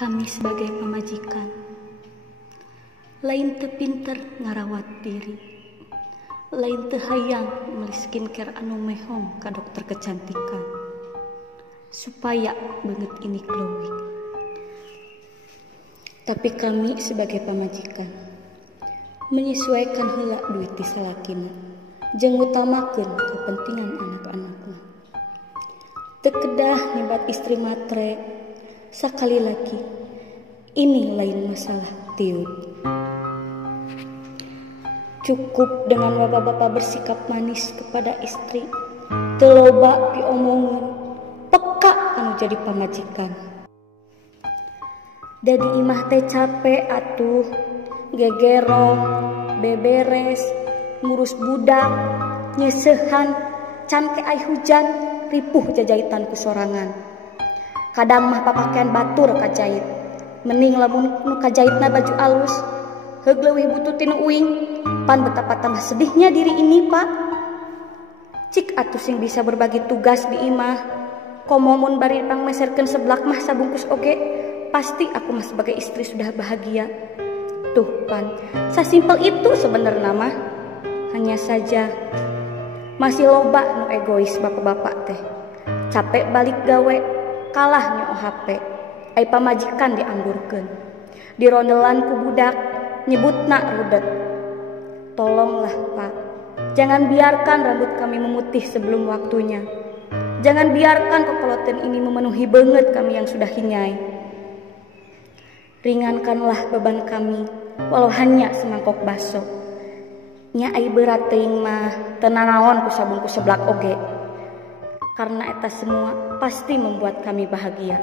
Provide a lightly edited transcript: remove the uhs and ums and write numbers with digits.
Kami sebagai pamajikan lain teu pinter ngarawat diri, lain teu hayang meuli skincare anu mehong ka dokter kecantikan supaya beungeut ini glowing. Tapi kami sebagai pamajikan menyesuaikan heula duit ti salakina jeung ngutamakeun kepentingan anak-anakna. Teu kedah nyebat istri matre. Sekali lagi, ini lain masalah tiud. Cukup dengan bapak-bapak bersikap manis kepada istri, teu loba diomongin, peka anu jadi pamajikan. Dadi imah teh capek atuh, gegero, beberes, ngurus budak, nyeusehan, can ke ai hujan, ripuh jajahitan ku sorangan. Kadang mah papakean batur kajait, mending lamun nu kajaitna baju alus, heug leuwih bututin uing, pan betapa tambah sedihnya diri ini pak. Cik atuh sing bisa berbagi tugas di imah, komomun bari pangmeserkeun seblak mah sabungkus oge, pasti aku mah sebagai istri sudah bahagia. Tuh pan, sasimpel itu sebenarnya mah. Hanya saja masih loba nu egois bapak-bapak teh. Capek balik gawe, kalah nyo HP, ai pamajikan dianggurkeun. Dirondelan ku budak, nyebutna rudet. Tolonglah pak, jangan biarkan rambut kami memutih sebelum waktunya. Jangan biarkan kokoloten ini memenuhi beungeut kami yang sudah hinyai. Ringankanlah beban kami, walau hanya semangkok baso. Nya ai berat teuing mah teu nanaon ku sabungkus seblak oge. Karena eta semua pasti membuat kami bahagia.